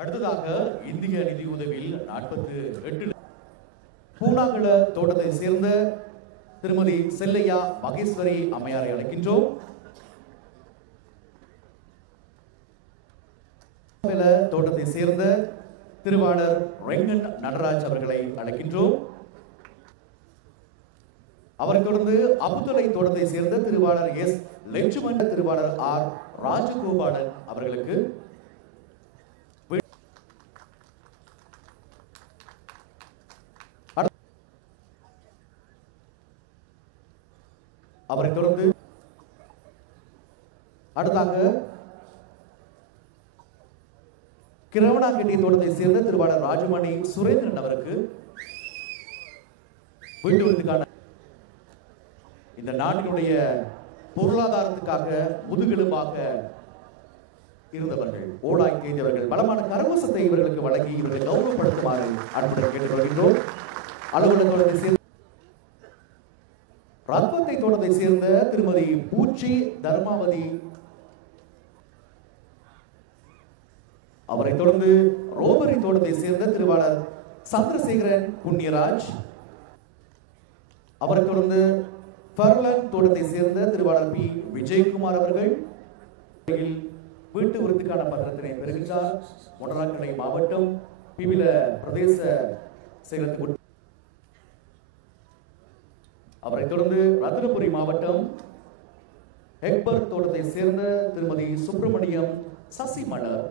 அடுத்ததாக இந்திய நிதியுதவியில் 48 பூனாகல தோட்டத்தை சேர்ந்த திருமதி செல்லையா மகேஸ்வரி அம்மையாரை அழைக்கின்றோம். தோட்டத்தை சேர்ந்த திருவாளர் ரெங்கன் நடராஜ் அவர்களை அழைக்கின்றோம். அவரை தொடர்ந்து அபுதலை தோட்டத்தை சேர்ந்த திருவாளர் எஸ் லட்சுமண், திருவாளர் ஆர் ராஜகோபாலன் அவர்களுக்கு அவரை தொடர்ந்து அடுத்தாக கிரவணாக்கெட்டி தோட்டத்தை சேர்ந்த திருவாளர் ராஜமணி சுரேந்திரன் அவருக்கு வீட்டு விருதுக்கான இந்த நாட்டினுடைய பொருளாதாரத்துக்காக முதுகெலும்பாக இருந்தவர்கள் ஓடாய் தேர்ந்தவர்கள் பலமான கரகோசத்தை இவர்களுக்கு வழங்கி இவர்களை கௌரவப்படுத்துமாறு அன்புடன் கேட்டுக் கொள்கின்றோம். அலுவலக தோட்டத்தை சேர்ந்த ரத்வத்தை தோட்டத்தை சேர்ந்த திருமதி பூச்சி தர்மாவதி, அவரை தொடர்ந்து ரோபரி தோட்டத்தை சேர்ந்த திருவாளர் சந்திரசேகரன் புண்ணியராஜ், அவரை தொடர்ந்து பர்லன் தோட்டத்தை சேர்ந்த திருவாளர் பி விஜயகுமார் அவர்கள் வீட்டு விருதுக்கான பத்திரத்தினை பெறுகின்றார். மொடராக்கலை மாவட்டம் பிபில பிரதேச செயலகத்துக்கு அவரை தொடர்ந்து ரத்தினபுரி மாவட்டம் ஹெக்பர் தோட்டத்தை சேர்ந்த திருமதி சுப்பிரமணியம் சசிமலர்,